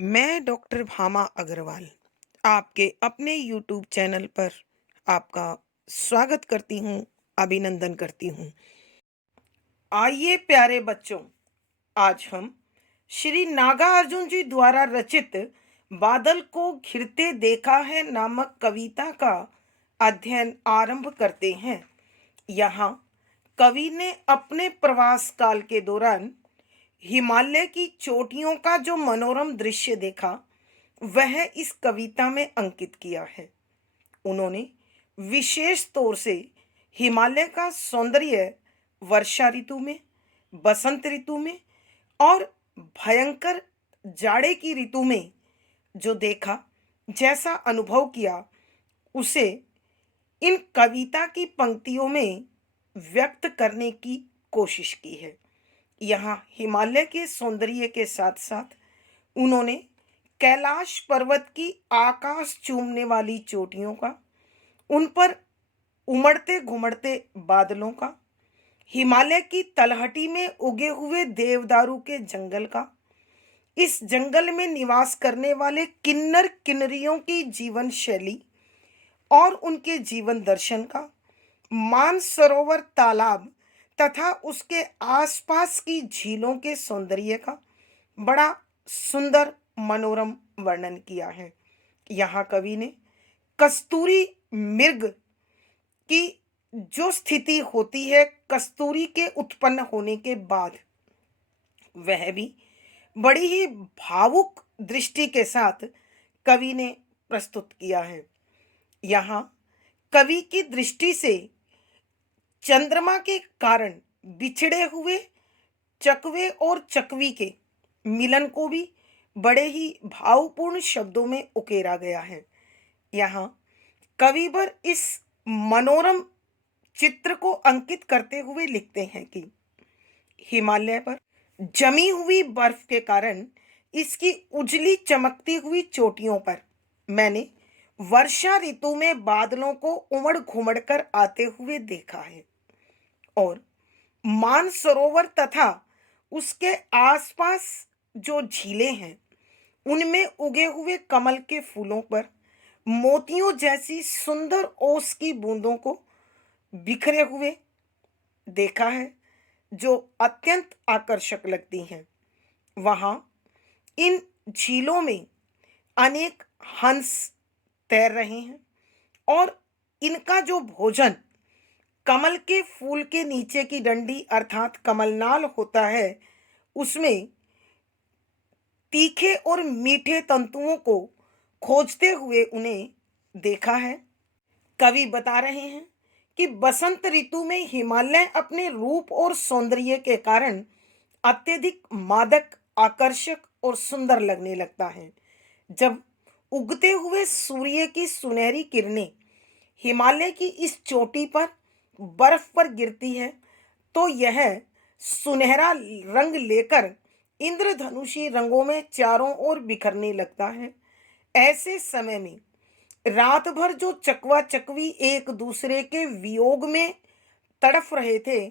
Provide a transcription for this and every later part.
मैं डॉक्टर भामा अग्रवाल आपके अपने यूट्यूब चैनल पर आपका स्वागत करती हूँ, अभिनंदन करती हूँ। आइए प्यारे बच्चों, आज हम श्री नागा अर्जुन जी द्वारा रचित बादल को घिरते देखा है नामक कविता का अध्ययन आरंभ करते हैं। यहाँ कवि ने अपने प्रवास काल के दौरान हिमालय की चोटियों का जो मनोरम दृश्य देखा, वह इस कविता में अंकित किया है। उन्होंने विशेष तौर से हिमालय का सौंदर्य वर्षा ऋतु में, बसंत ऋतु में और भयंकर जाड़े की ऋतु में जो देखा, जैसा अनुभव किया, उसे इन कविता की पंक्तियों में व्यक्त करने की कोशिश की है। यहाँ हिमालय के सौंदर्य के साथ साथ उन्होंने कैलाश पर्वत की आकाश चूमने वाली चोटियों का, उन पर उमड़ते घुमड़ते बादलों का, हिमालय की तलहटी में उगे हुए देवदारू के जंगल का, इस जंगल में निवास करने वाले किन्नर किन्नरियों की जीवन शैली और उनके जीवन दर्शन का, मानसरोवर तालाब तथा उसके आसपास की झीलों के सौंदर्य का बड़ा सुंदर मनोरम वर्णन किया है। यहाँ कवि ने कस्तूरी मृग की जो स्थिति होती है कस्तूरी के उत्पन्न होने के बाद, वह भी बड़ी ही भावुक दृष्टि के साथ कवि ने प्रस्तुत किया है। यहाँ कवि की दृष्टि से चंद्रमा के कारण बिछड़े हुए चकवे और चकवी के मिलन को भी बड़े ही भावपूर्ण शब्दों में उकेरा गया है। यहाँ कविवर इस मनोरम चित्र को अंकित करते हुए लिखते हैं कि हिमालय पर जमी हुई बर्फ के कारण इसकी उजली चमकती हुई चोटियों पर मैंने वर्षा ऋतु में बादलों को उमड़ घुमड़ कर आते हुए देखा है और मानसरोवर तथा उसके आसपास जो झीलें हैं, उनमें उगे हुए कमल के फूलों पर मोतियों जैसी सुंदर ओस की बूंदों को बिखरे हुए देखा है, जो अत्यंत आकर्षक लगती हैं। वहाँ इन झीलों में अनेक हंस तैर रहे हैं और इनका जो भोजन कमल के फूल के नीचे की डंडी अर्थात कमलनाल होता है, उसमें तीखे और मीठे तंतुओं को खोजते हुए उन्हें देखा है। कवि बता रहे हैं कि बसंत ऋतु में हिमालय अपने रूप और सौंदर्य के कारण अत्यधिक मादक, आकर्षक और सुंदर लगने लगता है। जब उगते हुए सूर्य की सुनहरी किरणें हिमालय की इस चोटी पर बर्फ पर गिरती है, तो यह सुनहरा रंग लेकर इंद्रधनुषी रंगों में चारों ओर बिखरने लगता है। ऐसे समय में रात भर जो चकवा चकवी एक दूसरे के वियोग में तड़फ रहे थे,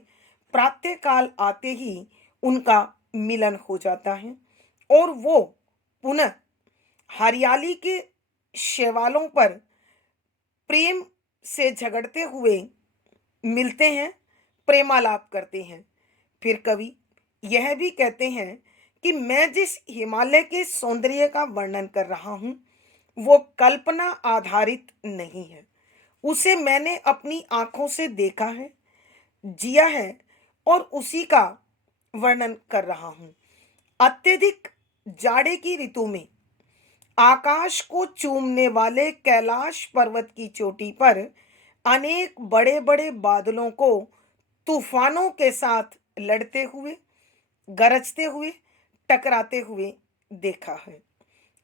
प्रातःकाल आते ही उनका मिलन हो जाता है और वो पुनः हरियाली के शैवालों पर प्रेम से झगड़ते हुए मिलते हैं, प्रेमालाप करते हैं। फिर कवि यह भी कहते हैं कि मैं जिस हिमालय के सौंदर्य का वर्णन कर रहा हूँ, वो कल्पना आधारित नहीं है। उसे मैंने अपनी आंखों से देखा है, जिया है और उसी का वर्णन कर रहा हूँ। अत्यधिक जाड़े की ऋतु में आकाश को चूमने वाले कैलाश पर्वत की चोटी पर अनेक बड़े बड़े बादलों को तूफानों के साथ लड़ते हुए, गरजते हुए, टकराते हुए देखा है।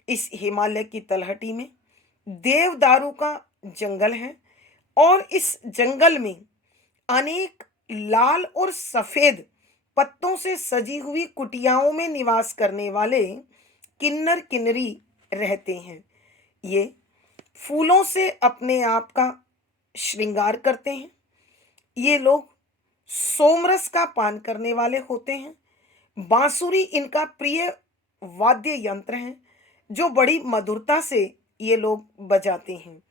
इस हिमालय की तलहटी में देवदारू का जंगल है और इस जंगल में अनेक लाल और सफेद पत्तों से सजी हुई कुटियाओं में निवास करने वाले किन्नर किन्नरी रहते हैं। ये फूलों से अपने आप का श्रृंगार करते हैं। ये लोग सोमरस का पान करने वाले होते हैं। बांसुरी इनका प्रिय वाद्य यंत्र है। जो बड़ी मधुरता से ये लोग बजाते हैं।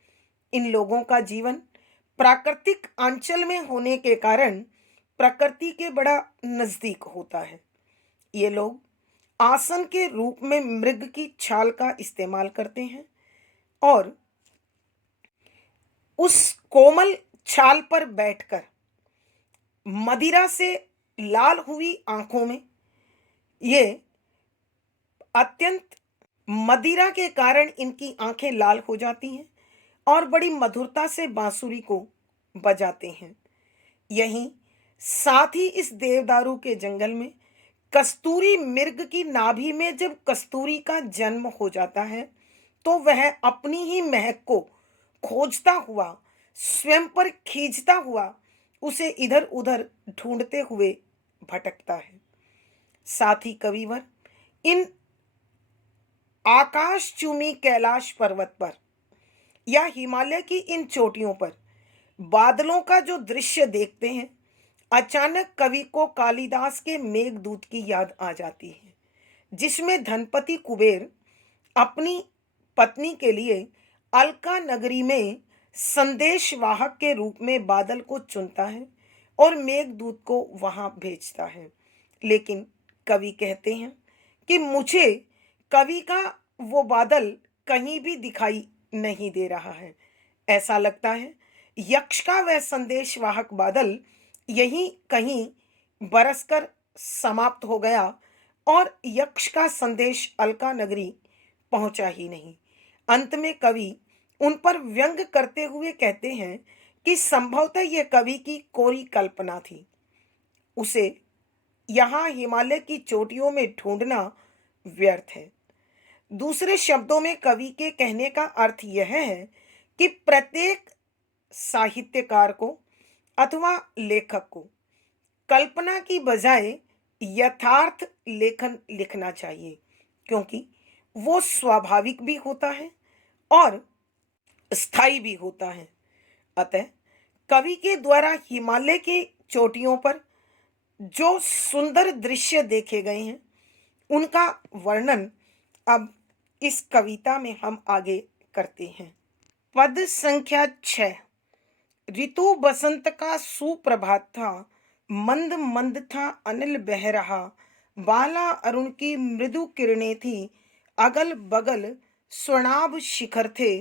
इन लोगों का जीवन प्राकृतिक अंचल में होने के कारण प्रकृति के बड़ा नजदीक होता है। ये लोग आसन के रूप में मृग की छाल का इस्तेमाल करते हैं और उस कोमल छाल पर बैठकर मदिरा से लाल हुई आंखों में ये अत्यंत मदिरा के कारण इनकी आंखें लाल हो जाती हैं और बड़ी मधुरता से बांसुरी को बजाते हैं। यहीं साथ ही इस देवदारू के जंगल में कस्तूरी मृग की नाभि में जब कस्तूरी का जन्म हो जाता है तो वह अपनी ही महक को खोजता हुआ, स्वयं पर खींचता हुआ उसे इधर उधर ढूंढते हुए भटकता है। साथ ही कविवर इन आकाश चूमी कैलाश पर्वत पर या हिमालय की इन चोटियों पर बादलों का जो दृश्य देखते हैं, अचानक कवि को कालिदास के मेघदूत की याद आ जाती है, जिसमें धनपति कुबेर अपनी पत्नी के लिए अलका नगरी में संदेशवाहक के रूप में बादल को चुनता है और मेघदूत को वहां भेजता है। लेकिन कवि कहते हैं कि मुझे कवि का वो बादल कहीं भी दिखाई नहीं दे रहा है। ऐसा लगता है यक्ष का वह संदेशवाहक बादल यहीं कहीं बरसकर समाप्त हो गया और यक्ष का संदेश अलका नगरी पहुंचा ही नहीं। अंत में कवि उन पर व्यंग करते हुए कहते हैं कि संभवतः यह कवि की कोरी कल्पना थी। उसे यहाँ हिमालय की चोटियों में ढूंढना व्यर्थ है। दूसरे शब्दों में कवि के कहने का अर्थ यह है कि प्रत्येक साहित्यकार को अथवा लेखक को कल्पना की बजाय यथार्थ लेखन लिखना चाहिए, क्योंकि वो स्वाभाविक भी होता है और स्थायी भी होता है। अतः कवि के द्वारा हिमालय की चोटियों पर जो सुंदर दृश्य देखे गए हैं उनका वर्णन अब इस कविता में हम आगे करते हैं। पद संख्या 6। ऋतु बसंत का सुप्रभात था, मंद मंद था अनिल बह रहा, बाला अरुण की मृदु किरणें थी, अगल बगल स्वर्णाभ शिखर थे,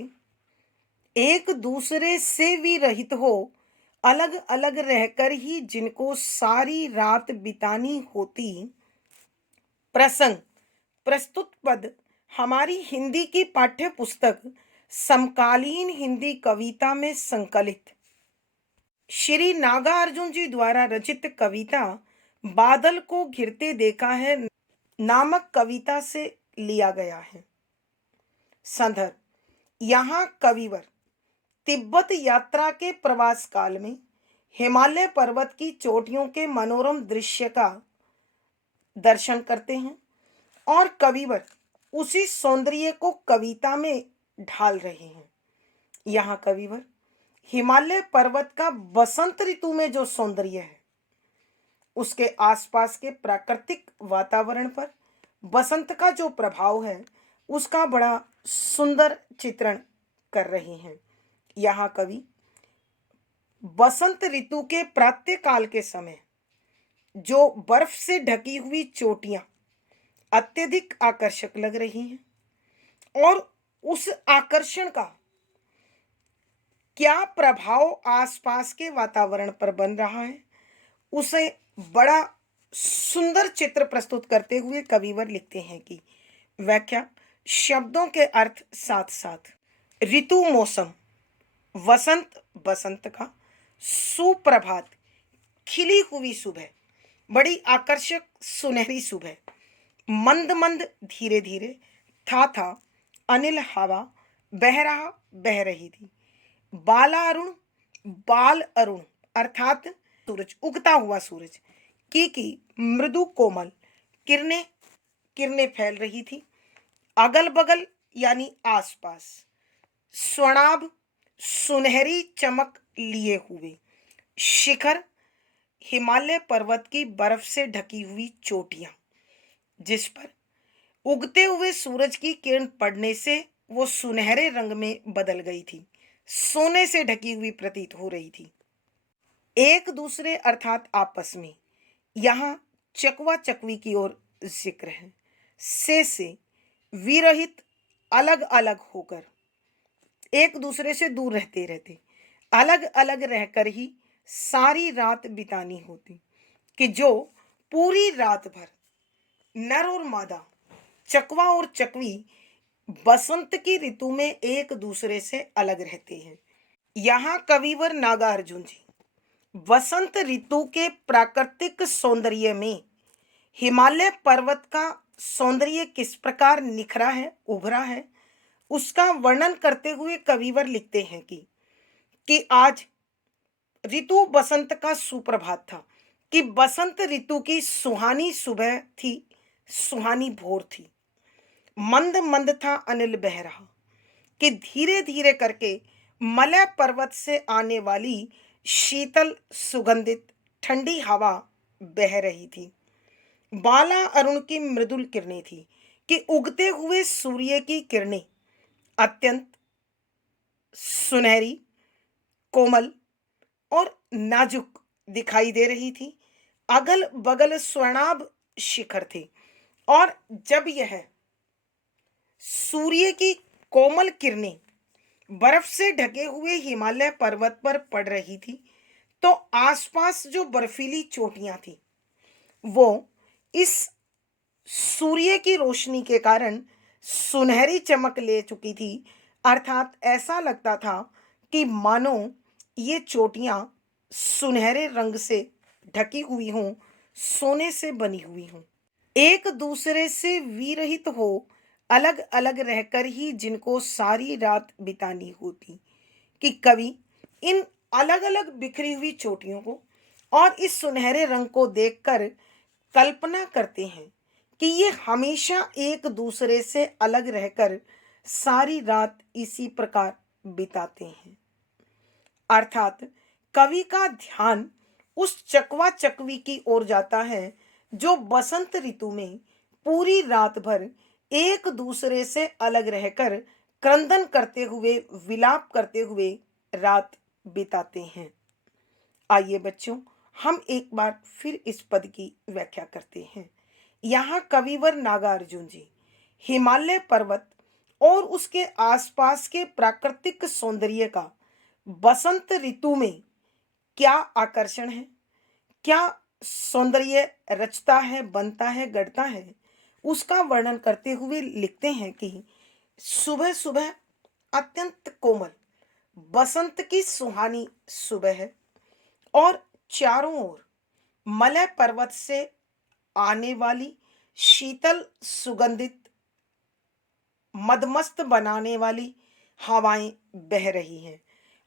एक दूसरे से भी रहित हो, अलग अलग रहकर ही जिनको सारी रात बितानी होती। प्रसंग प्रस्तुत पद हमारी हिंदी की पाठ्य पुस्तक समकालीन हिंदी कविता में संकलित श्री नागार्जुन जी द्वारा रचित कविता बादल को घिरते देखा है नामक कविता से लिया गया है। संदर्भ: यहाँ कविवर तिब्बत यात्रा के प्रवास काल में हिमालय पर्वत की चोटियों के मनोरम दृश्य का दर्शन करते हैं और कविवर उसी सौंदर्य को कविता में ढाल रहे हैं। यहाँ कविवर हिमालय पर्वत का बसंत ऋतु में जो सौंदर्य है, उसके आसपास के प्राकृतिक वातावरण पर बसंत का जो प्रभाव है, उसका बड़ा सुंदर चित्रण कर रहे हैं। यहाँ कवि बसंत ऋतु के प्रातःकाल के समय जो बर्फ से ढकी हुई चोटियां अत्यधिक आकर्षक लग रही हैं और उस आकर्षण का क्या प्रभाव आसपास के वातावरण पर बन रहा है, उसे बड़ा सुंदर चित्र प्रस्तुत करते हुए कविवर लिखते हैं कि व्याख्या शब्दों के अर्थ साथ साथ ऋतु मौसम, वसंत बसंत का, सुप्रभात खिली हुई सुबह, बड़ी आकर्षक सुनहरी सुबह, मंद मंद धीरे धीरे, था अनिल हवा बह रही थी, बाला अरुण बाल अरुण अर्थात सूरज, उगता हुआ सूरज की मृदु कोमल किरणें किरणें फैल रही थी, अगल बगल यानी आसपास, स्वर्णाभ सुनहरी चमक लिए हुए, शिखर हिमालय पर्वत की बर्फ से ढकी हुई चोटियां, जिस पर उगते हुए सूरज की किरण पड़ने से वो सुनहरे रंग में बदल गई थी, सोने से ढकी हुई प्रतीत हो रही थी। एक दूसरे अर्थात आपस में यहाँ चकवा चकवी की ओर जिक्र है। से विरहित, अलग अलग होकर, एक दूसरे से दूर रहते रहते, अलग अलग रहकर ही सारी रात बितानी होती, कि जो पूरी रात भर नर और मादा, चकवा और चकवी बसंत की ऋतु में एक दूसरे से अलग रहते हैं। यहाँ कविवर नागार्जुन जी वसंत ऋतु के प्राकृतिक सौंदर्य में हिमालय पर्वत का सौंदर्य किस प्रकार निखरा है, उभरा है, उसका वर्णन करते हुए कविवर लिखते हैं कि आज ऋतु बसंत का सुप्रभात था, कि बसंत ऋतु की सुहानी सुबह थी, सुहानी भोर थी। मंद मंद था अनिल बह रहा, कि धीरे धीरे करके मलय पर्वत से आने वाली शीतल सुगंधित ठंडी हवा बह रही थी। बाला अरुण की मृदुल किरणें थी, कि उगते हुए सूर्य की किरणें अत्यंत सुनहरी, कोमल और नाजुक दिखाई दे रही थी। अगल बगल स्वर्णाभ शिखर थे, और जब यह सूर्य की कोमल किरणें बर्फ से ढके हुए हिमालय पर्वत पर पड़ रही थी, तो आसपास जो बर्फीली चोटियां थी वो इस सूर्य की रोशनी के कारण सुनहरी चमक ले चुकी थी। अर्थात ऐसा लगता था कि मानो ये चोटियां सुनहरे रंग से ढकी हुई हों, सोने से बनी हुई हों, एक दूसरे से विरहित हो, अलग अलग रहकर ही जिनको सारी रात बितानी होती, कि कवि इन अलग अलग बिखरी हुई चोटियों को और इस सुनहरे रंग को देखकर कल्पना करते हैं कि ये हमेशा एक दूसरे से अलग रहकर सारी रात इसी प्रकार बिताते हैं। अर्थात कवि का ध्यान उस चकवा चकवी की ओर जाता है जो बसंत ऋतु में पूरी रात भर एक दूसरे से अलग रहकर क्रंदन करते हुए, विलाप करते हुए रात बिताते हैं। आइए बच्चों, हम एक बार फिर इस पद की व्याख्या करते हैं। यहाँ कविवर नागार्जुन जी हिमालय पर्वत और उसके आसपास के प्राकृतिक सौंदर्य का बसंत ऋतु में क्या आकर्षण है, क्या सौंदर्य रचता है, बनता है, गढ़ता है, उसका वर्णन करते हुए लिखते हैं कि सुबह सुबह अत्यंत कोमल बसंत की सुहानी सुबह है, और चारों ओर मलय पर्वत से आने वाली शीतल सुगंधित मदमस्त बनाने वाली हवाएं बह रही हैं,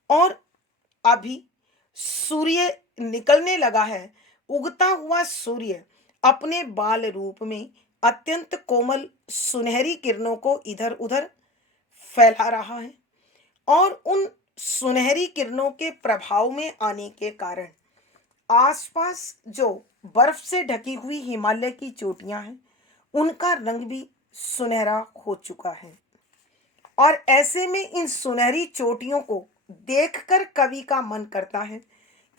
और अभी सूर्य निकलने लगा है। उगता हुआ सूर्य अपने बाल रूप में अत्यंत कोमल सुनहरी किरणों को इधर उधर फैला रहा है, और उन सुनहरी किरणों के प्रभाव में आने के कारण आसपास जो बर्फ से ढकी हुई हिमालय की चोटियां हैं उनका रंग भी सुनहरा हो चुका है। और ऐसे में इन सुनहरी चोटियों को देखकर कवि का मन करता है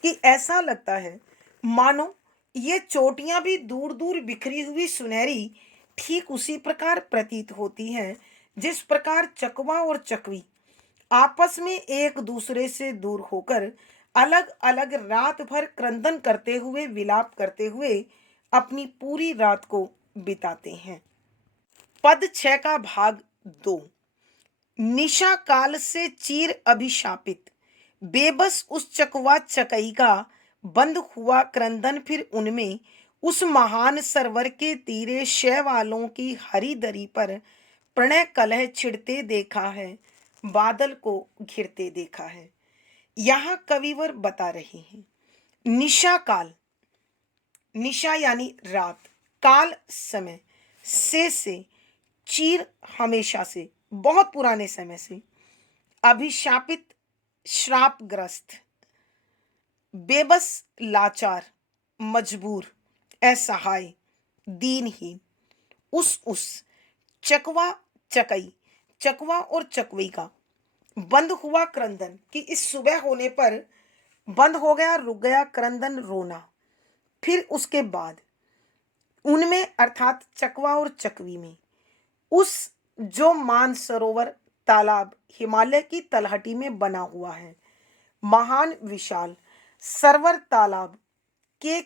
कि ऐसा लगता है मानो ये चोटियां भी दूर दूर बिखरी हुई सुनहरी ठीक उसी प्रकार प्रतीत होती हैं जिस प्रकार चकवा और चकवी आपस में एक दूसरे से दूर होकर अलग अलग रात भर क्रंदन करते हुए, विलाप करते हुए अपनी पूरी रात को बिताते हैं। पद 6 का भाग 2। निशा काल से चीर अभिशापित बेबस उस चकवा चकई का बंद हुआ क्रंदन, फिर उनमें उस महान सरवर के तीरे शैवालों की हरी दरी पर प्रणय कलह छिड़ते देखा है, बादल को घिरते देखा है। यहाँ कविवर बता रहे हैं निशा काल, निशा यानी रात, काल समय, से चीर हमेशा से, बहुत पुराने समय से, अभिशापित श्रापग्रस्त, बेबस लाचार, मजबूर, असहाय, दीनहीन, उस चकवा चकई, चकवा और चकवी का बंद हुआ क्रंदन, कि इस सुबह होने पर बंद हो गया, रुक गया क्रंदन रोना। फिर उसके बाद उनमें अर्थात चकवा और चकवी में उस जो मानसरोवर तालाब हिमालय की तलहटी में बना हुआ है, महान विशाल सरवर तालाब के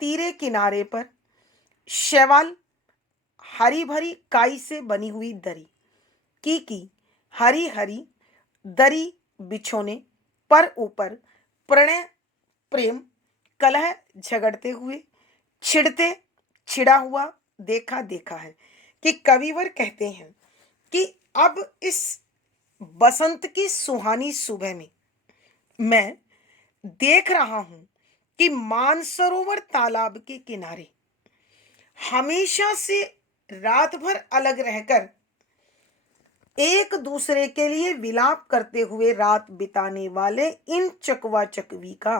तीरे किनारे पर शैवाल हरी भरी काई से बनी हुई दरी की हरी हरी दरी बिछोने पर ऊपर प्रणय प्रेम कलह झगड़ते हुए छिड़ते छिड़ा हुआ देखा देखा है। कि कविवर कहते हैं कि अब इस बसंत की सुहानी सुबह में मैं देख रहा हूं कि मानसरोवर तालाब के किनारे हमेशा से रात भर अलग रहकर एक दूसरे के लिए विलाप करते हुए रात बिताने वाले इन चकवा चकवी का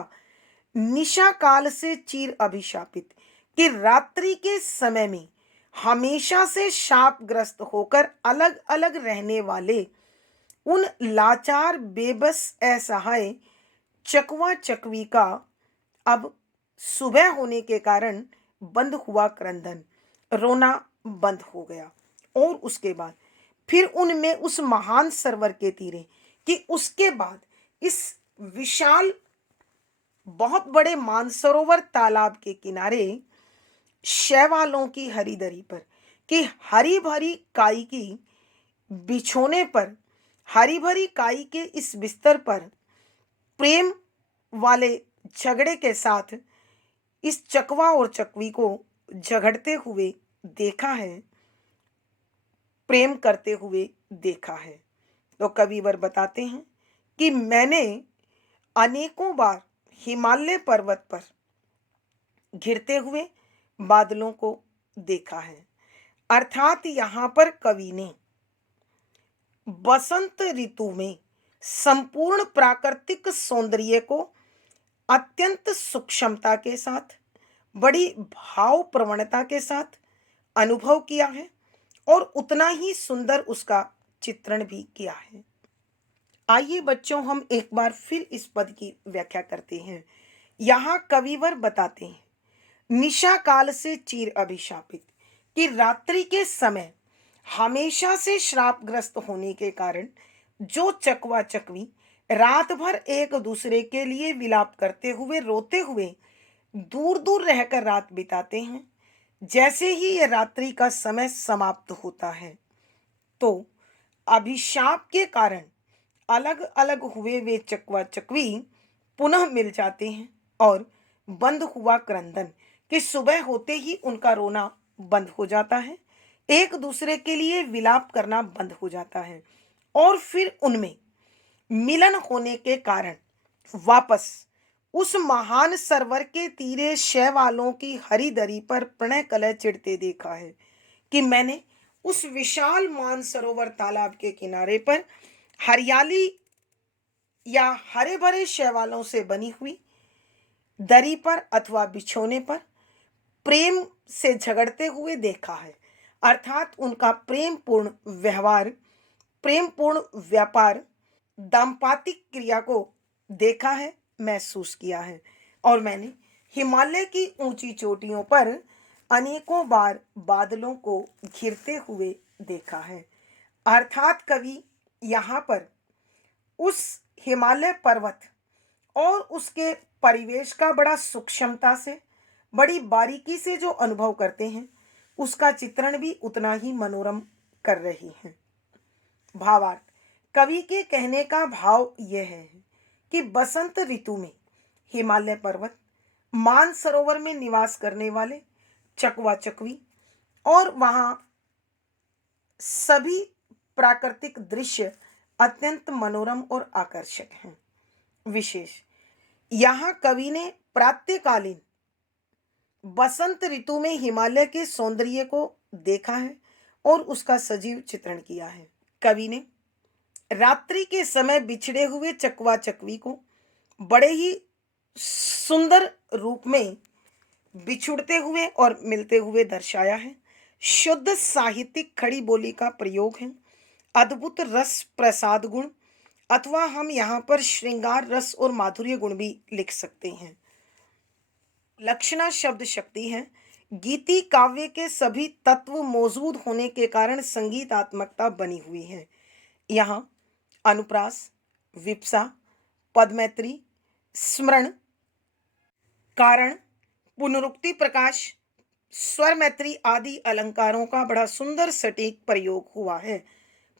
निशा काल से चीर अभिशापित, कि रात्रि के समय में हमेशा से शापग्रस्त होकर अलग अलग रहने वाले उन लाचार बेबस असहाय चकवा चकवी का अब सुबह होने के कारण बंद हुआ क्रंदन, रोना बंद हो गया। और उसके बाद फिर उनमें उस महान सरोवर के तीरे, कि उसके बाद इस विशाल बहुत बड़े मानसरोवर तालाब के किनारे शैवालों की हरी दरी पर, कि हरी भरी काई की बिछोने पर, हरी भरी काई के इस बिस्तर पर प्रेम वाले झगड़े के साथ इस चकवा और चकवी को झगड़ते हुए देखा है, प्रेम करते हुए देखा है। तो कविवर बताते हैं कि मैंने अनेकों बार हिमालय पर्वत पर घिरते हुए बादलों को देखा है। अर्थात यहाँ पर कवि ने बसंत ऋतु में संपूर्ण प्राकृतिक सौंदर्य को अत्यंत सूक्ष्मता के साथ, बड़ी भाव प्रवणता के साथ अनुभव किया है और उतना ही सुंदर उसका चित्रण भी किया है। आइए बच्चों, हम एक बार फिर इस पद की व्याख्या करते हैं। यहाँ कविवर बताते हैं, निशा काल से चीर अभिशापित, कि रात्रि के समय हमेशा से श्रापग्रस्त होने के कारण जो चकवा चकवी रात भर एक दूसरे के लिए विलाप करते हुए रोते हुए दूर दूर रहकर रात बिताते हैं, जैसे ही ये रात्रि का समय समाप्त होता है तो अभिशाप के कारण अलग अलग हुए वे चकवा चकवी पुनः मिल जाते हैं और बंद हुआ क्रंदन, कि सुबह होते ही उनका रोना बंद हो जाता है, एक दूसरे के लिए विलाप करना बंद हो जाता है और फिर उनमें मिलन होने के कारण वापस उस महान सरोवर के तीरे शैवालों की हरी दरी पर प्रणय कलह चिढ़ते देखा है। कि मैंने उस विशाल मानसरोवर तालाब के किनारे पर हरियाली या हरे भरे शैवालों से बनी हुई दरी पर अथवा बिछोने पर प्रेम से झगड़ते हुए देखा है। अर्थात उनका प्रेम पूर्ण व्यवहार, प्रेम पूर्ण व्यापार, दाम्पतिक क्रिया को देखा है, महसूस किया है। और मैंने हिमालय की ऊंची चोटियों पर अनेकों बार बादलों को घिरते हुए देखा है। अर्थात कवि यहाँ पर उस हिमालय पर्वत और उसके परिवेश का बड़ा सूक्ष्मता से, बड़ी बारीकी से जो अनुभव करते हैं, उसका चित्रण भी उतना ही मनोरम कर रही हैं। भावार्थ, कवि के कहने का भाव यह है कि बसंत ऋतु में हिमालय पर्वत, मानसरोवर में निवास करने वाले चकवा चकवी और वहाँ सभी प्राकृतिक दृश्य अत्यंत मनोरम और आकर्षक हैं। विशेष यहाँ कवि ने प्रातःकालीन बसंत ऋतु में हिमालय के सौंदर्य को देखा है और उसका सजीव चित्रण किया है। कवि ने रात्रि के समय बिछड़े हुए चकवा चकवी को बड़े ही सुंदर रूप में बिछुड़ते हुए और मिलते हुए दर्शाया है, शुद्ध साहित्यिक खड़ी बोली का प्रयोग है, अद्भुत रस प्रसाद गुण, अथवा हम यहाँ पर श्रृंगार रस और माधुर्य गुण भी लिख सकते हैं। लक्षणा शब्द शक्ति है। गीति काव्य के सभी तत्व मौजूद होने के कारण संगीतात्मकता बनी हुई है। यहाँ अनुप्रास, विप्सा, पदमैत्री, स्मरण, कारण, पुनरुक्ति प्रकाश, स्वर मैत्री आदि अलंकारों का बड़ा सुंदर सटीक प्रयोग हुआ है।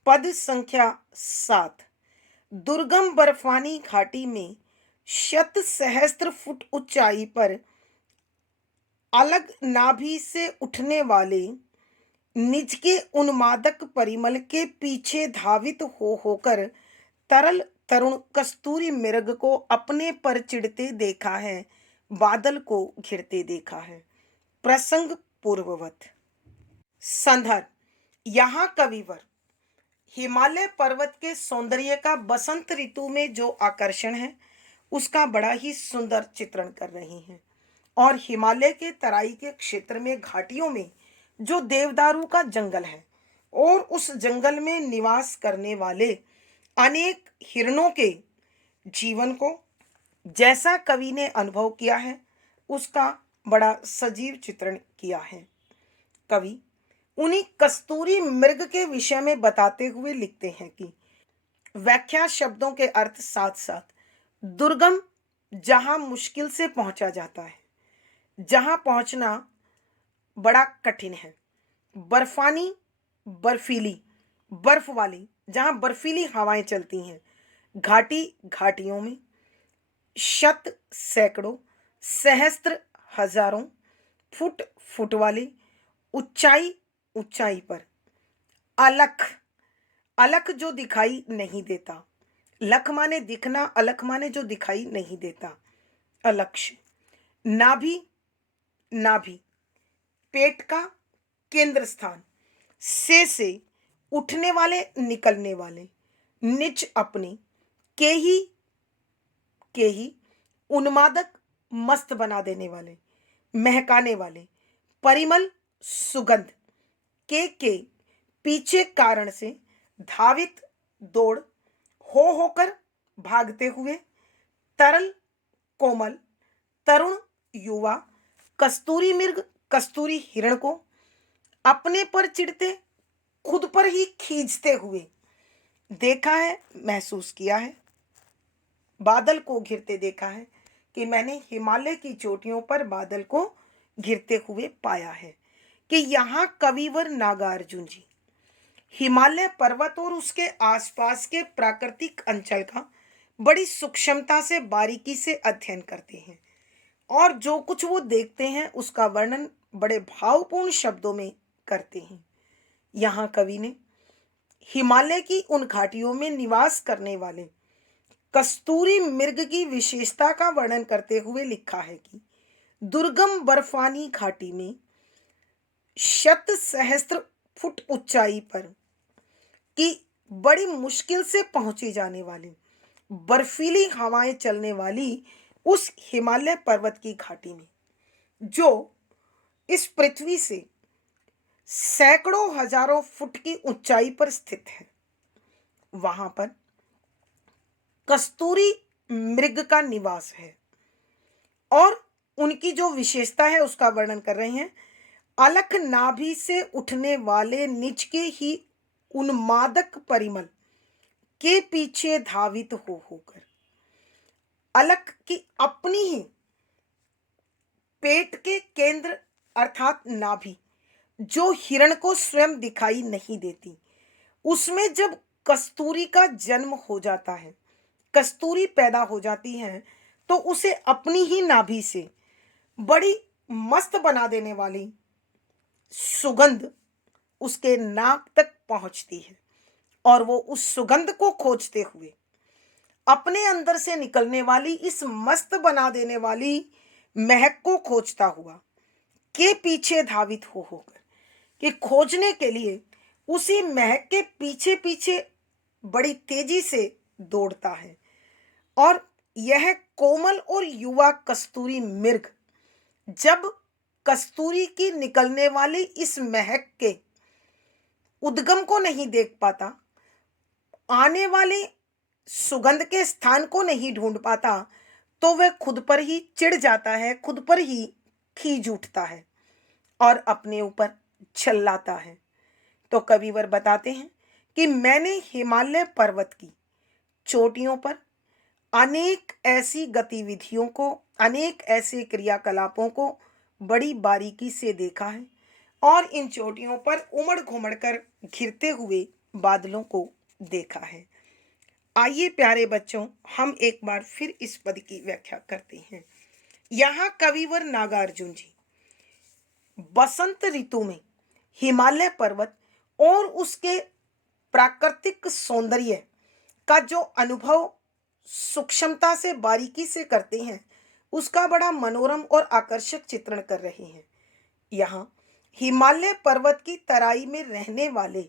पद संख्या 7। दुर्गम बर्फानी घाटी में शत सहस्त्र फुट ऊंचाई पर अलग नाभि से उठने वाले निज के उन्मादक परिमल के पीछे धावित हो होकर तरल तरुण कस्तूरी मृग को अपने पर चिढ़ते देखा है, बादल को घिरते देखा है। प्रसंग पूर्ववत। संदर्भ, यहाँ कविवर हिमालय पर्वत के सौंदर्य का बसंत ऋतु में जो आकर्षण है उसका बड़ा ही सुंदर चित्रण कर रही हैं, और हिमालय के तराई के क्षेत्र में घाटियों में जो देवदारू का जंगल है और उस जंगल में निवास करने वाले अनेक हिरणों के जीवन को जैसा कवि ने अनुभव किया है उसका बड़ा सजीव चित्रण किया है। कवि उन्हीं कस्तूरी मृग के विषय में बताते हुए लिखते हैं कि व्याख्या शब्दों के अर्थ साथ साथ दुर्गम, जहां मुश्किल से पहुंचा जाता है, जहां पहुंचना बड़ा कठिन है। बर्फानी, बर्फीली, बर्फ वाली, जहां बर्फीली हवाएं चलती हैं। घाटी, घाटियों में। शत सैकड़ों, सहस्त्र हजारों, फुट, फुट वाली, ऊंचाई, ऊंचाई पर। अलख, अलख जो दिखाई नहीं देता। लख माने दिखना, अलख माने जो दिखाई नहीं देता। अलक्ष्य। नाभि, नाभि पेट का केंद्र स्थान। से उठने वाले, निकलने वाले। निच अपने, के ही उन्मादक, मस्त बना देने वाले, महकाने वाले। परिमल, सुगंध। के पीछे कारण से। धावित, दौड़, होकर, भागते हुए। तरल, कोमल, तरुण, युवा। कस्तूरी मृग, कस्तूरी हिरण को अपने पर चिढ़ते, खुद पर ही खींचते हुए देखा है, महसूस किया है। बादल को घिरते देखा है कि मैंने हिमालय की चोटियों पर बादल को घिरते हुए पाया है। कि यहाँ कविवर नागार्जुन जी हिमालय पर्वत और उसके आसपास के प्राकृतिक अंचल का बड़ी सूक्ष्मता से, बारीकी से अध्ययन करते हैं, और जो कुछ वो देखते हैं उसका वर्णन बड़े भावपूर्ण शब्दों में करते हैं। यहाँ कवि ने हिमालय की उन घाटियों में निवास करने वाले कस्तूरी मृग की विशेषता का वर्णन करते हुए लिखा है कि दुर्गम बर्फानी घाटी में शत सहस्त्र फुट ऊंचाई पर की बड़ी मुश्किल से पहुंची जाने वाली बर्फीली हवाएं चलने वाली उस हिमालय पर्वत की घाटी में, जो इस पृथ्वी से सैकड़ों हजारों फुट की ऊंचाई पर स्थित है, वहां पर कस्तूरी मृग का निवास है। और उनकी जो विशेषता है उसका वर्णन कर रहे हैं। अलख नाभि से उठने वाले निज के ही उन्मादक परिमल के पीछे धावित हो होकर। अलख की अपनी ही पेट के केंद्र अर्थात नाभि, जो हिरण को स्वयं दिखाई नहीं देती, उसमें जब कस्तूरी का जन्म हो जाता है, कस्तूरी पैदा हो जाती है, तो उसे अपनी ही नाभि से बड़ी मस्त बना देने वाली सुगंध उसके नाक तक पहुंचती है, और वो उस सुगंध को खोजते हुए अपने अंदर से निकलने वाली इस मस्त बना देने वाली महक को खोजता हुआ के पीछे धावित हो होकर, कि खोजने के लिए उसी महक के पीछे पीछे बड़ी तेजी से दौड़ता है। और यह कोमल और युवा कस्तूरी मृग जब कस्तूरी की निकलने वाली इस महक के उद्गम को नहीं देख पाता, आने वाले सुगंध के स्थान को नहीं ढूंढ पाता, तो वह खुद पर ही चिढ़ जाता है, खुद पर ही खीज उठता है और अपने ऊपर चिल्लाता है। तो कविवर बताते हैं कि मैंने हिमालय पर्वत की चोटियों पर अनेक ऐसी गतिविधियों को, अनेक ऐसे क्रियाकलापों को बड़ी बारीकी से देखा है और इन चोटियों पर उमड़ घुमड़ कर घिरते हुए बादलों को देखा है। आइए प्यारे बच्चों, हम एक बार फिर इस पद की व्याख्या करते हैं। यहाँ कविवर नागार्जुन जी बसंत ऋतु में हिमालय पर्वत और उसके प्राकृतिक सौंदर्य का जो अनुभव सूक्ष्मता से, बारीकी से करते हैं, उसका बड़ा मनोरम और आकर्षक चित्रण कर रहे हैं। यहाँ हिमालय पर्वत की तराई में रहने वाले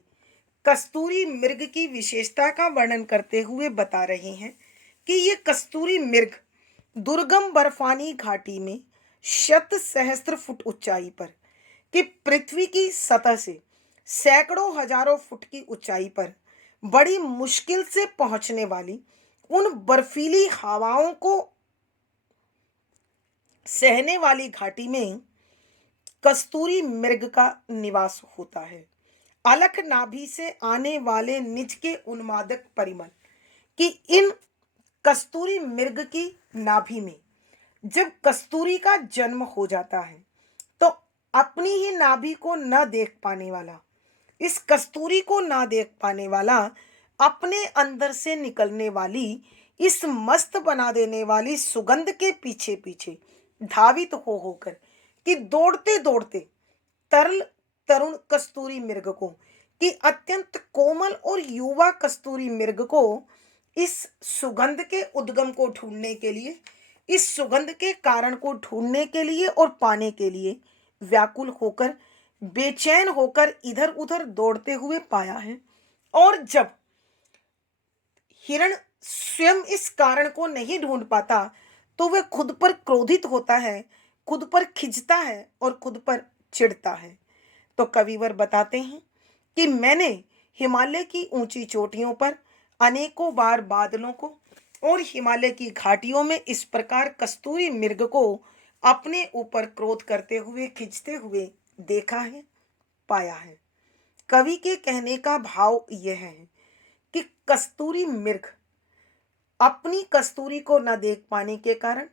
कस्तूरी मृग की विशेषता का वर्णन करते हुए बता रहे हैं कि ये कस्तूरी मृग दुर्गम बर्फानी घाटी में शत सहस्त्र फुट ऊंचाई पर कि पृथ्वी की सतह से सैकड़ों हजारों फुट की ऊंचाई पर बड़ी मुश्किल से पहुंचने वाली उन बर्फीली हवाओं को सहने वाली घाटी में कस्तूरी मृग का निवास होता है। अलख नाभि से आने वाले निज के उन्मादक परिमल कि इन कस्तूरी मृग की नाभि में जब कस्तूरी का जन्म हो जाता है, तो अपनी ही नाभि को न देख पाने वाला, इस कस्तूरी को ना देख पाने वाला, अपने अंदर से निकलने वाली इस मस्त बना देने वाली सुगंध के पीछे पीछे धावित हो होकर कि दौड़ते दौड़ते तरल तरुण कस्तूरी मृग को, कि अत्यंत कोमल और युवा कस्तूरी मृग को इस सुगंध के उद्गम को ढूंढने के लिए, इस सुगंध के कारण को ढूंढने के लिए और पाने के लिए व्याकुल होकर, बेचैन होकर इधर उधर दौड़ते हुए पाया है। और जब हिरण स्वयं इस कारण को नहीं ढूंढ पाता, तो वह खुद पर क्रोधित होता है, खुद पर खिंचता है और खुद पर चिढ़ता है। तो कविवर बताते हैं कि मैंने हिमालय की ऊंची चोटियों पर अनेकों बार बादलों को और हिमालय की घाटियों में इस प्रकार कस्तूरी मृग को अपने ऊपर क्रोध करते हुए, खिंचते हुए देखा है, पाया है। कवि के कहने का भाव यह है कि कस्तूरी मृग अपनी कस्तूरी को न देख पाने के कारण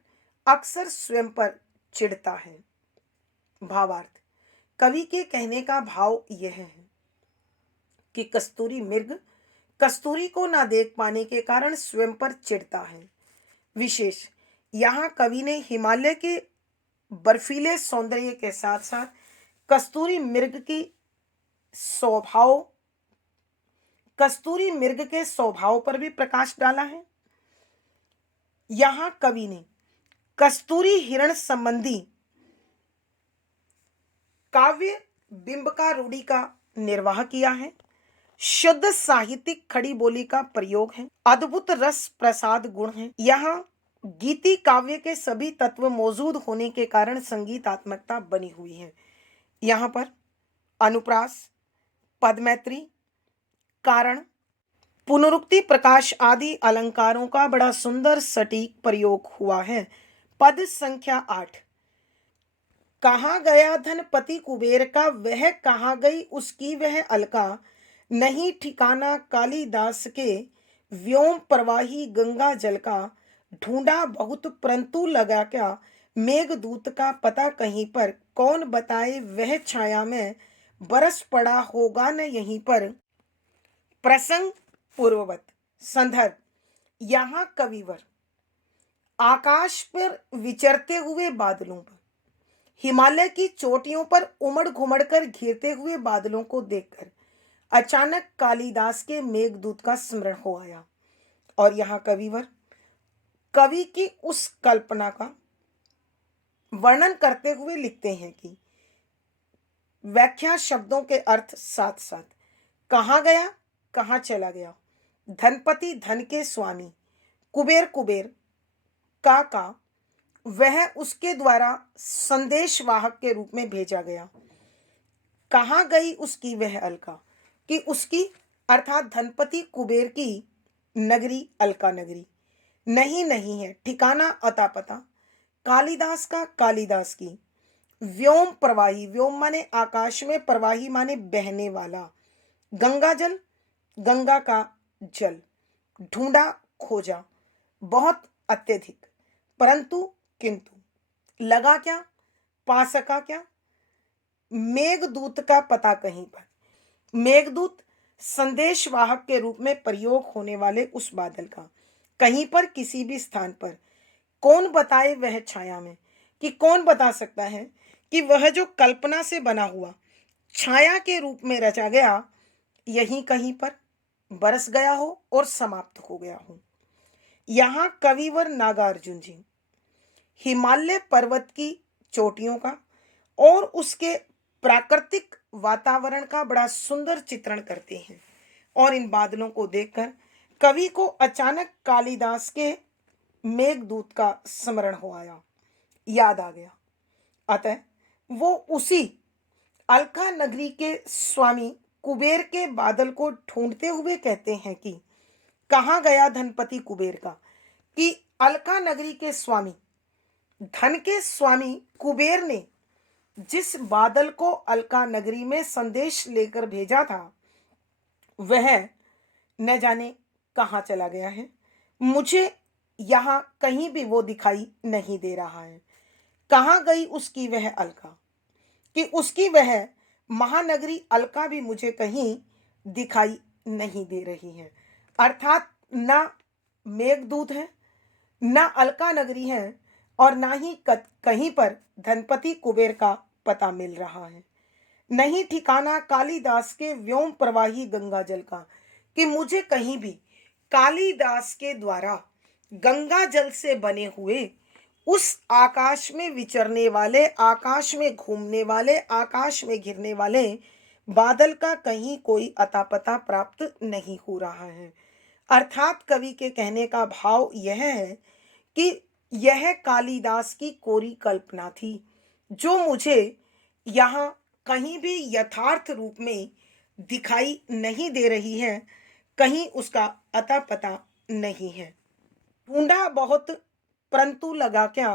अक्सर स्वयं पर चिढ़ता है। भावार्थ, कवि के कहने का भाव यह है कि कस्तूरी मृग कस्तूरी को न देख पाने के कारण स्वयं पर चिढ़ता है। विशेष यहाँ कवि ने हिमालय के बर्फीले सौंदर्य के साथ साथ कस्तूरी मृग की स्वभाव, कस्तूरी मृग के स्वभाव पर भी प्रकाश डाला है। यहाँ कवि ने कस्तूरी हिरण संबंधी काव्य बिंब का रूढ़ी का निर्वाह किया है। शुद्ध साहित्यिक खड़ी बोली का प्रयोग है। अद्भुत रस प्रसाद गुण है। यहाँ गीति काव्य के सभी तत्व मौजूद होने के कारण संगीतात्मकता बनी हुई है। यहाँ पर अनुप्रास, पदमैत्री, कारण, पुनरुक्ति, प्रकाश आदि अलंकारों का बड़ा सुंदर सटीक प्रयोग हुआ है। पद संख्या 8। कहाँ गया धनपति कुबेर का, वह कहाँ गई उसकी वह अलका, नहीं ठिकाना कालिदास के व्योम प्रवाही गंगा जल का, ढूंढा बहुत परंतु लगा क्या, मेघदूत का पता कहीं पर, कौन बताए वह छाया में, बरस पड़ा होगा न यहीं पर। प्रसंग पूर्ववत। संदर्भ, यहाँ कविवर आकाश पर विचरते हुए बादलों पर, हिमालय की चोटियों पर उमड़ घुमड़ कर घिरते हुए बादलों को देखकर अचानक कालिदास के मेघदूत का स्मरण हो आया। और यहाँ कविवर कवि की उस कल्पना का वर्णन करते हुए लिखते हैं कि व्याख्या शब्दों के अर्थ साथ साथ, कहाँ गया, कहाँ चला गया, धनपति धन के स्वामी, कुबेर कुबेर का, वह उसके द्वारा संदेशवाहक के रूप में भेजा गया। कहाँ गई उसकी वह अलका, कि उसकी अर्थात धनपति कुबेर की नगरी अलका नगरी नहीं नहीं है, ठिकाना अता पता। कालिदास का कालिदास की, व्योम प्रवाही, व्योम माने आकाश में, प्रवाही माने बहने वाला, गंगा जल, गंगा का जल, ढूंढा खोजा, बहुत अत्यधिक, परंतु किंतु, लगा क्या, पा सका क्या, मेघदूत का पता कहीं पर। मेघदूत संदेशवाहक के रूप में प्रयोग होने वाले उस बादल का, कहीं पर किसी भी स्थान पर, कौन बताए वह छाया में, कि कौन बता सकता है कि वह जो कल्पना से बना हुआ छाया के रूप में रचा गया यहीं कहीं पर बरस गया हो और समाप्त हो गया हो। यहाँ कविवर नागार्जुन जी हिमालय पर्वत की चोटियों का और उसके प्राकृतिक वातावरण का बड़ा सुंदर चित्रण करते हैं, और इन बादलों को देखकर कवि को अचानक कालिदास के मेघदूत का स्मरण हो आया, याद आ गया। अतः वो उसी अलका नगरी के स्वामी कुबेर के बादल को ढूंढते हुए कहते हैं कि कहाँ गया धनपति कुबेर का, कि अलका नगरी के स्वामी, धन के स्वामी कुबेर ने जिस बादल को अलका नगरी में संदेश लेकर भेजा था वह न जाने कहाँ चला गया है। मुझे यहाँ कहीं भी वो दिखाई नहीं दे रहा है। कहाँ गई उसकी वह अलका, कि उसकी वह महानगरी अलका भी मुझे कहीं दिखाई नहीं दे रही है। अर्थात ना मेघदूत है, ना अलका नगरी है, और ना ही कहीं पर धनपति कुबेर का पता मिल रहा है। नहीं ठिकाना कालिदास के व्योम प्रवाही गंगा जल का, कि मुझे कहीं भी कालिदास के द्वारा गंगा जल से बने हुए उस आकाश में विचरने वाले, आकाश में घूमने वाले, आकाश में घिरने वाले बादल का कहीं कोई अता पता प्राप्त नहीं हो रहा है। अर्थात कवि के कहने का भाव यह है कि यह कालिदास की कोरी कल्पना थी, जो मुझे यहाँ कहीं भी यथार्थ रूप में दिखाई नहीं दे रही है, कहीं उसका अता पता नहीं है। ढूंढा बहुत परंतु लगा क्या,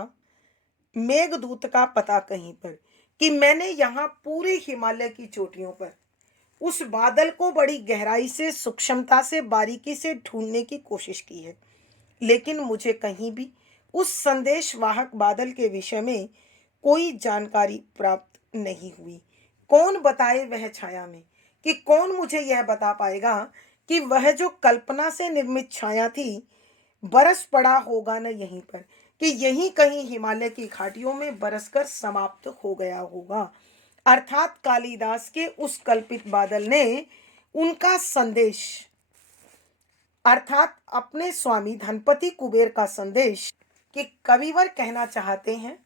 मेघदूत का पता कहीं पर, कि मैंने यहाँ पूरे हिमालय की चोटियों पर उस बादल को बड़ी गहराई से, सूक्ष्मता से, बारीकी से ढूंढने की कोशिश की है, लेकिन मुझे कहीं भी उस संदेशवाहक बादल के विषय में कोई जानकारी प्राप्त नहीं हुई। कौन बताए वह छाया में, कि कौन मुझे यह बता पाएगा कि वह जो कल्पना से निर्मित छाया थी बरस पड़ा होगा न यहीं पर, कि यहीं कहीं हिमालय की घाटियों में बरसकर समाप्त हो गया होगा। अर्थात कालिदास के उस कल्पित बादल ने उनका संदेश, अर्थात अपने स्वामी धनपति कुबेर का संदेश, कि कविवर कहना चाहते हैं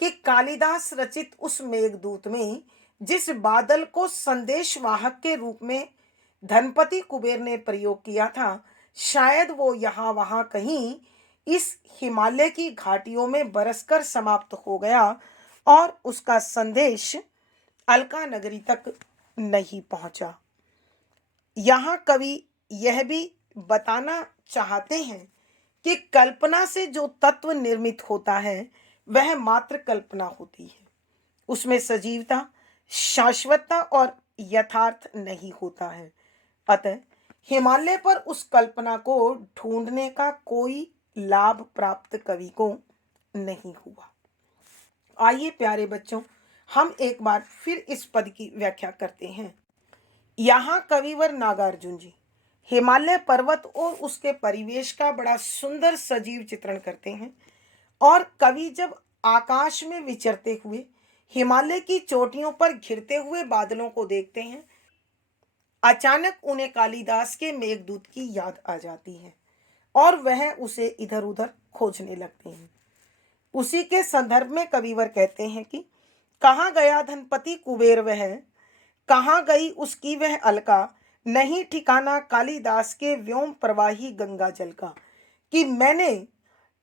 कि कालिदास रचित उस मेघदूत में जिस बादल को संदेशवाहक के रूप में धनपति कुबेर ने प्रयोग किया था, शायद वो यहाँ वहाँ कहीं इस हिमालय की घाटियों में बरसकर समाप्त हो गया और उसका संदेश अलका नगरी तक नहीं पहुंचा। यहाँ कवि यह भी बताना चाहते हैं कि कल्पना से जो तत्व निर्मित होता है वह मात्र कल्पना होती है, उसमें सजीवता, शाश्वतता और यथार्थ नहीं होता है। अतः हिमालय पर उस कल्पना को ढूंढने का कोई लाभ प्राप्त कवि को नहीं हुआ। आइए प्यारे बच्चों, हम एक बार फिर इस पद की व्याख्या करते हैं। यहाँ कविवर नागार्जुन जी हिमालय पर्वत और उसके परिवेश का बड़ा सुंदर सजीव चित्रण करते हैं, और कवि जब आकाश में विचरते हुए हिमालय की चोटियों पर घिरते हुए बादलों को देखते हैं, अचानक उन्हें कालिदास के मेघदूत की याद आ जाती है और वह उसे इधर उधर खोजने लगते हैं। उसी के संदर्भ में कविवर कहते हैं कि कहाँ गया धनपति कुबेर वह, कहाँ गई उसकी वह अलका, नहीं ठिकाना कालिदास के व्योम प्रवाही गंगा जल का, कि मैंने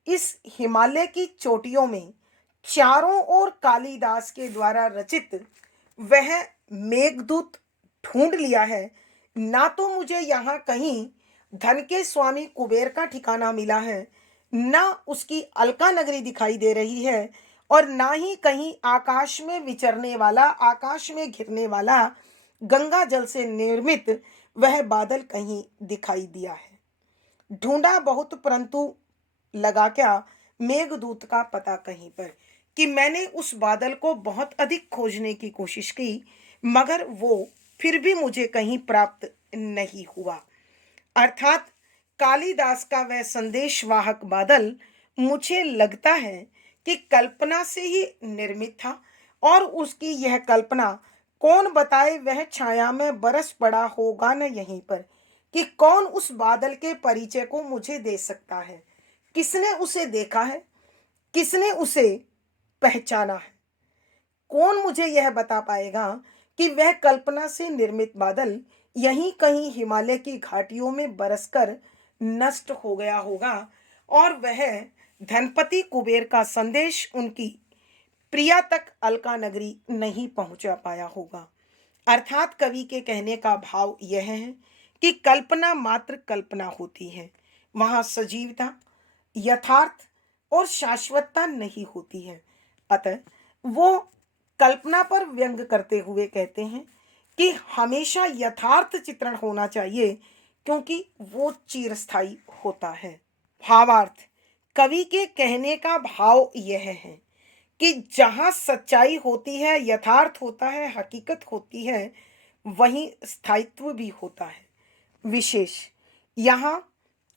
इस हिमालय की चोटियों में चारों ओर कालिदास के द्वारा रचित वह मेघदूत ढूंढ लिया है। ना तो मुझे यहाँ कहीं धन के स्वामी कुबेर का ठिकाना मिला है, ना उसकी अलका नगरी दिखाई दे रही है, और ना ही कहीं आकाश में विचरने वाला, आकाश में घिरने वाला गंगा जल से निर्मित वह बादल कहीं दिखाई दिया है। ढूंढा बहुत परंतु लगा क्या मेघदूत का पता कहीं पर, कि मैंने उस बादल को बहुत अधिक खोजने की कोशिश की, मगर वो फिर भी मुझे कहीं प्राप्त नहीं हुआ। अर्थात कालिदास का वह संदेशवाहक बादल मुझे लगता है कि कल्पना से ही निर्मित था, और उसकी यह कल्पना कौन बताए, वह छाया में बरस पड़ा होगा न यहीं पर, कि कौन उस बादल के परिचय को मुझे दे सकता है। किसने उसे देखा है, किसने उसे पहचाना है? कौन मुझे यह बता पाएगा कि वह कल्पना से निर्मित बादल यहीं कहीं हिमालय की घाटियों में बरसकर नष्ट हो गया होगा, और वह धनपति कुबेर का संदेश उनकी प्रिया तक अलका नगरी नहीं पहुंचा पाया होगा। अर्थात कवि के कहने का भाव यह है कि कल्पना मात्र कल्पना होती है, वहां सजीवता, यथार्थ और शाश्वतता नहीं होती है। अतः वो कल्पना पर व्यंग करते हुए कहते हैं कि हमेशा यथार्थ चित्रण होना चाहिए, क्योंकि वो चिरस्थायी होता है। भावार्थ, कवि के कहने का भाव यह है कि जहाँ सच्चाई होती है, यथार्थ होता है, हकीकत होती है, वहीं स्थायित्व भी होता है। विशेष यहाँ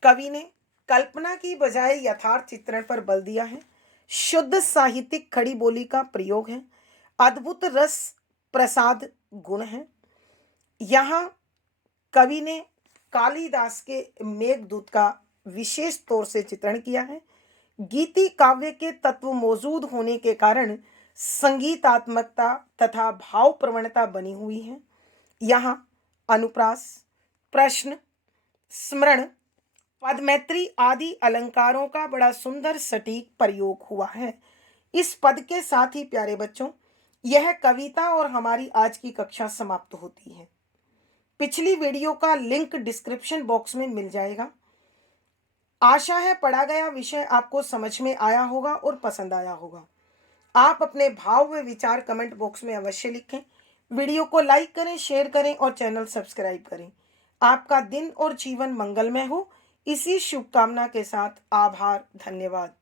कवि ने कल्पना की बजाय यथार्थ चित्रण पर बल दिया है। शुद्ध साहित्यिक खड़ी बोली का प्रयोग है, अद्भुत रस प्रसाद गुण है। यहाँ कवि ने कालिदास के मेघदूत का विशेष तौर से चित्रण किया है। गीति काव्य के तत्व मौजूद होने के कारण संगीतात्मकता तथा भाव प्रवणता बनी हुई है। यहाँ अनुप्रास, प्रश्न, स्मरण, पदमैत्री आदि अलंकारों का बड़ा सुंदर सटीक प्रयोग हुआ है। इस पद के साथ ही प्यारे बच्चों, यह कविता और हमारी आज की कक्षा समाप्त होती है। पिछली वीडियो का लिंक डिस्क्रिप्शन बॉक्स में मिल जाएगा। आशा है पढ़ा गया विषय आपको समझ में आया होगा और पसंद आया होगा। आप अपने भाव व विचार कमेंट बॉक्स में अवश्य लिखें। वीडियो को लाइक करें, शेयर करें और चैनल सब्सक्राइब करें। आपका दिन और जीवन मंगलमय हो, इसी शुभकामना के साथ आभार, धन्यवाद।